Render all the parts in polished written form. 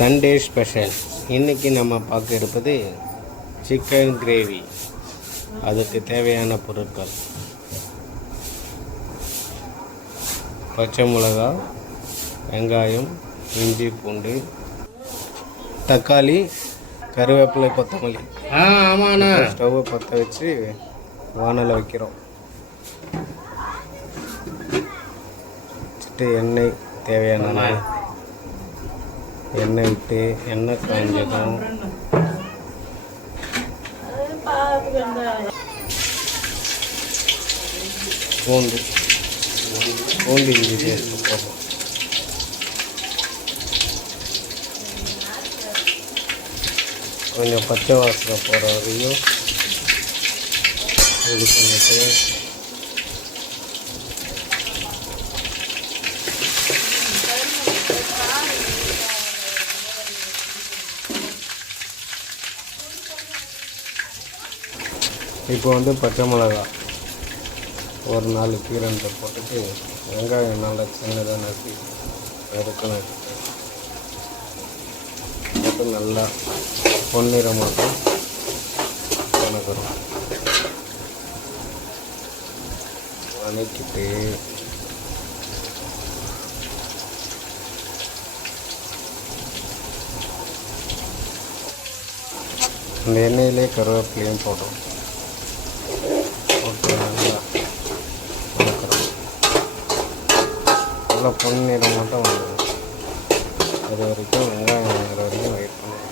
Sunday special. இன்றைக்கி நம்ம பார்க்க இருப்பது சிக்கன் கிரேவி. அதுக்கு தேவையான பொருட்கள்: பச்சை மிளகா, வெங்காயம், இஞ்சி பூண்டு, தக்காளி, கருவேப்பிலை, கொத்தமல்லி. ஆமாண்ணா. ஸ்டவ்வை பற்ற வச்சு வானலை வைக்கிறோம். எண்ணெய் தேவையான எண்ணெய் விட்டு எண்ணெய் காஞ்சதும் பூண்டு இஞ்சி பேஸ்ட் போடுறோம். கொஞ்சம் பச்சை வாசனை போகிற வரையும் இது பண்ணிட்டு இப்போ பச்சை மிளகா ஒரு 4 கீரண்டை போட்டுட்டு வெங்காயம் நல்லா சின்னதாக நசி வறுக்கணும். போட்டு நல்லா பொன்னிறமாக வணக்கிறோம். வணக்கிட்டு அந்த எண்ணெயிலே கருவேப்பிலையும் போடுறோம். நல்லா பொன்னிறம் மட்டும் வந்துடும். அது வரைக்கும் வெங்காயம் வாங்குற வரைக்கும் வெயிட் பண்ணுவோம்.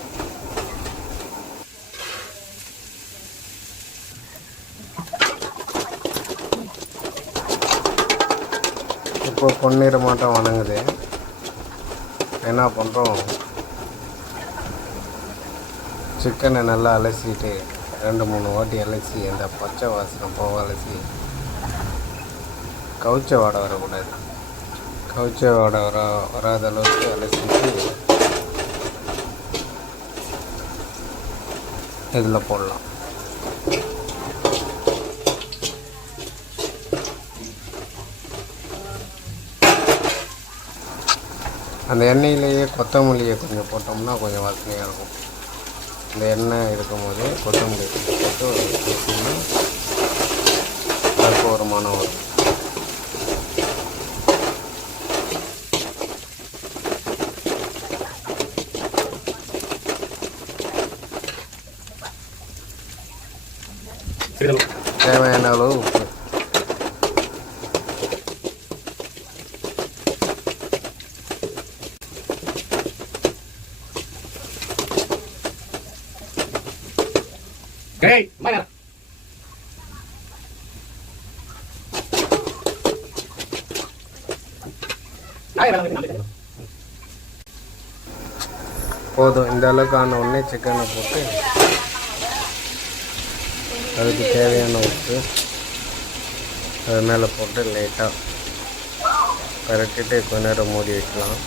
இப்போ பொன்னிறம் மட்டும் வணங்குது. என்ன பண்ணுறோம், சிக்கனை நல்லா அலசிட்டு 2-3 வாட்டி அலசி அந்த பச்சை வாசனை போக அலசி கவுச்ச வாடை வரக்கூடாது. கவுச்ச வாடை வராத அளவுக்கு அலசிட்டு இதில் போடலாம். அந்த எண்ணெயிலேயே கொத்தமல்லியை கொஞ்சம் போட்டோம்னா கொஞ்சம் வாசனையாக இருக்கும். இந்த எண்ணெய் இருக்கும் போது கொத்தமல்லி போட்டு வச்சிங்கன்னா அதுக்கு ஒரு மனம் வரும். தேவையான அளவு உப்பு. போதும். இந்த அளவுக்கு ஆன உடனே சிக்கனை போட்டு அதுக்கு தேவையான உப்பு அது மேலே போட்டு லைட்டாக பரட்டிட்டு கொஞ்ச நேரம் மூடி வைக்கலாம்.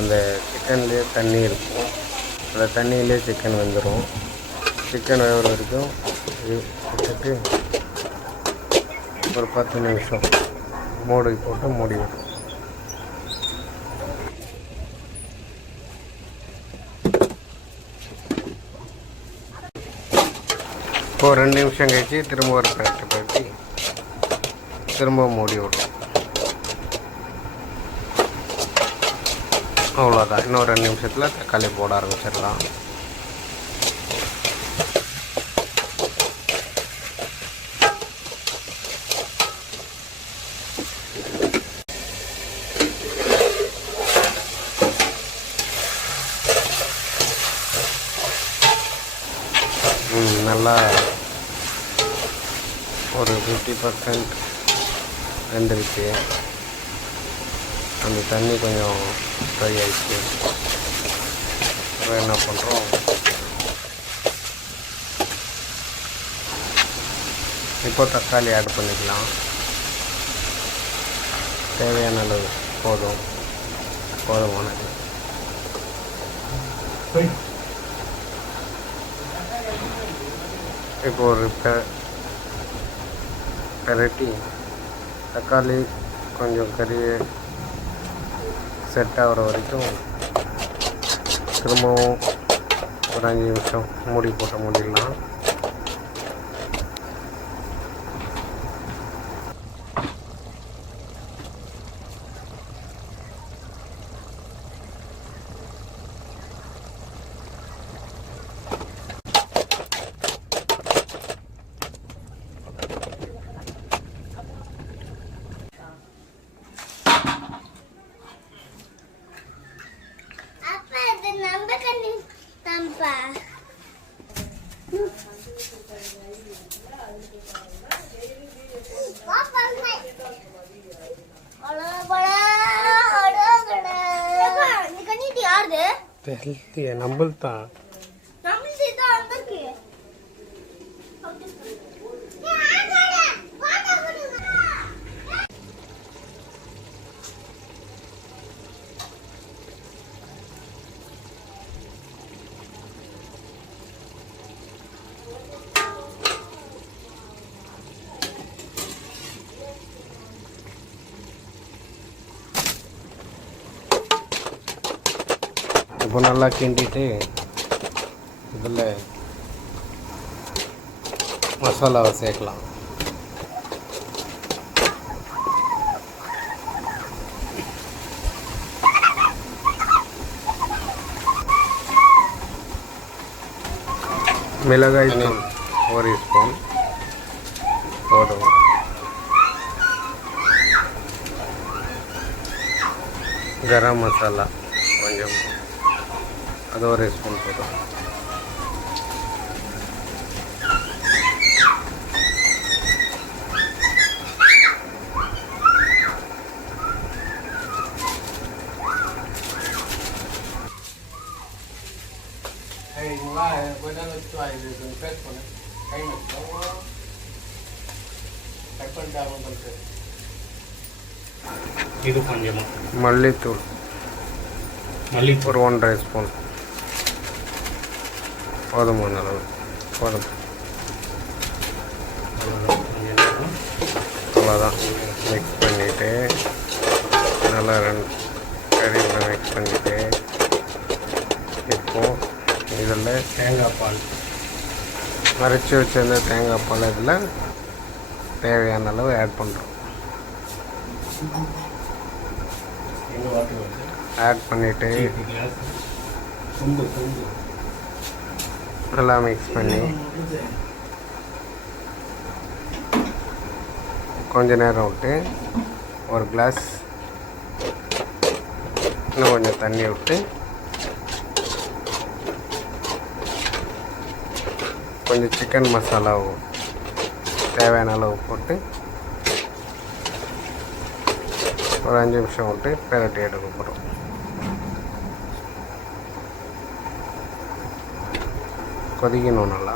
அந்த சிக்கன்லேயே தண்ணி இருக்கும். அந்த தண்ணியிலே சிக்கன் வெந்துடும். சிக்கன் வேகிற வரைக்கும் விட்டுட்டு ஒரு 10 நிமிஷம் மூடி போட்டு மூடி வைக்கும். இப்போ 2 நிமிஷம் கழிச்சு திரும்ப ஒரு பரட்டி திரும்ப மூடி விடும். அவ்வளோதான். இன்னும் 2 நிமிஷத்தில் தக்காளி போட ஆரம்பிச்சிடலாம். நல்லா ஒரு 50% வெந்துருச்சு. அந்த தண்ணி கொஞ்சம் ட்ரை ஆகிடுச்சு. அப்புறம் என்ன பண்ணுறோம், இப்போ தக்காளி ஆட் பண்ணிக்கலாம். தேவையான அளவு போதுமானது. இப்போ ஒரு பெரட்டி தக்காளி கொஞ்சம் கறி செட் ஆகிற வரைக்கும் திரும்பவும் ஒரு 5 நிமிஷம் மூடி போட்டு மூடிடலாம். தெரியலையே, நம்மள் தான் இப்போ நல்லா கிண்டிட்டு இதில் மசாலாவை சேர்க்கலாம். மிளகாய் தூள் 1 ஸ்பூன் போதும். கரம் மசாலா கொஞ்சம், அது 1 ஸ்பூன் போதும். இது கொஞ்சமா மல்லித்தூள் ஒரு 1.5 ஸ்பூன் போதுமான அளவு போதும். அவ்வளோதான். மிக்ஸ் பண்ணிவிட்டு நல்லா 2 கறியில் மிக்ஸ் பண்ணிவிட்டு இப்போது இதில் தேங்காய் பால் அரைச்சி வச்சிருந்த தேங்காய் பால் இதில் தேவையான அளவு ஆட் பண்ணுறோம். ஆட் பண்ணிவிட்டு நல்லா மிக்ஸ் பண்ணி கொஞ்ச நேரம் விட்டு ஒரு கிளாஸ் இன்னும் கொஞ்சம் தண்ணி விட்டு கொஞ்சம் சிக்கன் மசாலாவும் தேவையான அளவு போட்டு ஒரு 5 நிமிஷம் விட்டு பெரட்டி எடுக்க போகிறோம். கொதிக்கணும் நல்லா.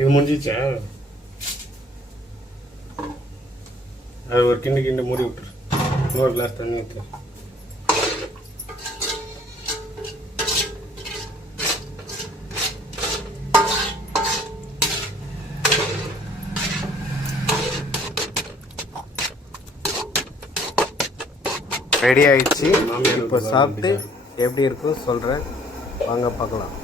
இது முடிஞ்சிச்சா? அது ஒரு கிண்டு மூடி விட்டுரு. இன்னொரு கிளாஸ் தண்ணி ஊற்று. ரெடி ஆயிடுச்சு. இப்போ சாப்பிட்டு எப்படி இருக்கும் சொல்கிறேன், வாங்க பார்க்கலாம்.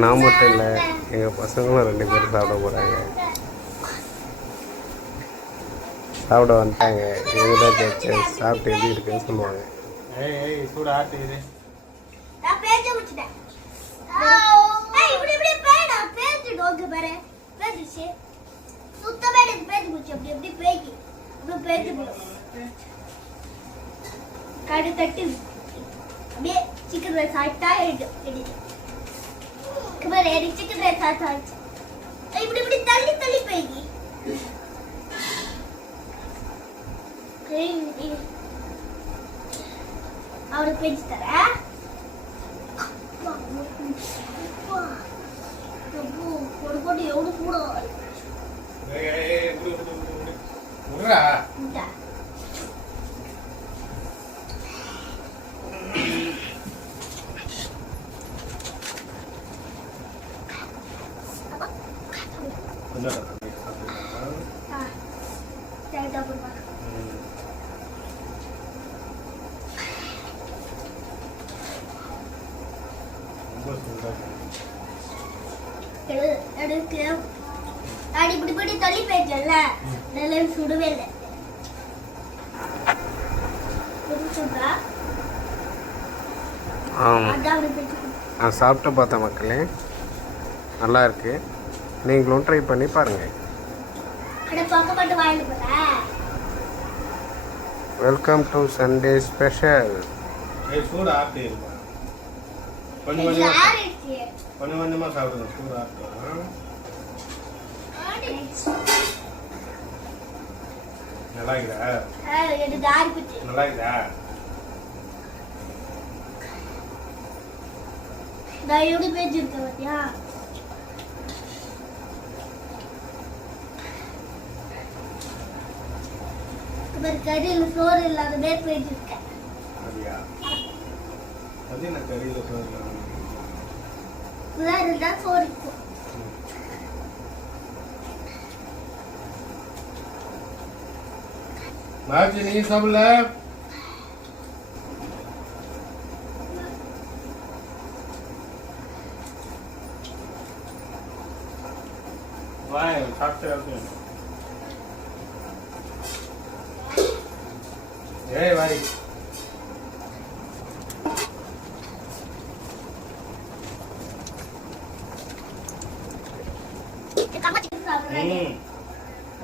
நான் மட்டும் இல்லை, எங்கள் பசங்களும் 2 பேரும் சாப்பிட போகிறாங்க. சாப்பிட வந்துட்டாங்க. இதுதான் கேட்ச சாப்பிட்டு எப்படி இருக்குன்னு சொல்லுவாங்க. சூட ஆட்டுக்குது. கடு தட்டு அப்படியே சிக்கன் ரைஸ் ஆயிட்டா எடுத்து கபர் எனக்கு சிக்கன் ரைஸ் ஆயிடுச்சு இப்படி இப்படி தள்ளி தள்ளி போய் அவருக்கு பெஞ்சு தரேன் ஒரு போட்டு எவ்வளவு கூட விட்றா எடுக்கு அடி இப்படி இப்படி தள்ளி போயிட்டல நல்லா சுடவே இல்லை சுடுறா ஆமாம் அதான் அப்படி போயிட்டு நான் சாப்பிட்டு பார்த்தேன் மக்களே, நல்லா இருக்கு. நீங்களும் ட்ரை பண்ணி பாருங்கள். அட பக்கம் மட்டும் வாங்கிட்டு போகிறேன். Welcome to Sunday special. சூடு ஆட்டு இருப்பா கொஞ்சம் கொஞ்சமாக சாப்பிடுங்க. சூடு ஆட்டு நல்லா இருக்குதா? எனக்கு ஆறிப்போச்சு. நல்லா இருக்குதா? நான் எப்படி பேசிருக்கேன் பார்த்தியா? கறியில் சோறு இல்லாத பேர் பேசிருக்கேன். அப்படியா? அது என்ன கறியில் சோறு இல்லாத? இருந்தா சோறு இருக்கும். மாச்சி நீ சாப்பிடல? வாய் சாப்பிட்டு ஏய் வாய்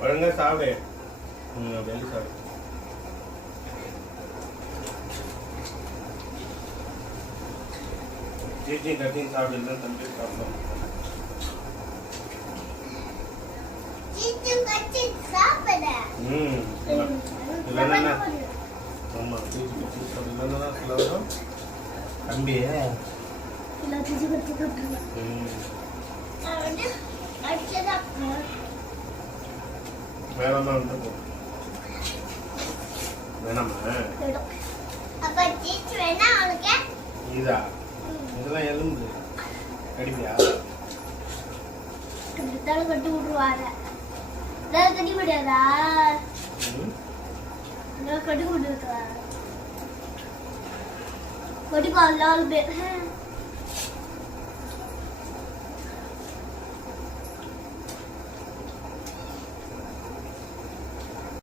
ஒழுங்கா சாப்பிடு. வெளி சாப்பிடு. ஜிஜி கட்டிங் சாப்பிடுல தம்பி சாப்பிடும். இல்லைன்னா ஆமா ஜிஜி கட்டிங் சாப்பிடலன்னா சொல்லணும் தம்பி. வேணாமா வந்து போ. வேணாமா? இதா இதெல்லாம் எலும்பு கடிப்பியா? கட்டி விட்டுருவாரு. கட்டி முடியாதா? கட்டி விட்டுருக்கா கட்டிப்பா எல்லாரும் பேர்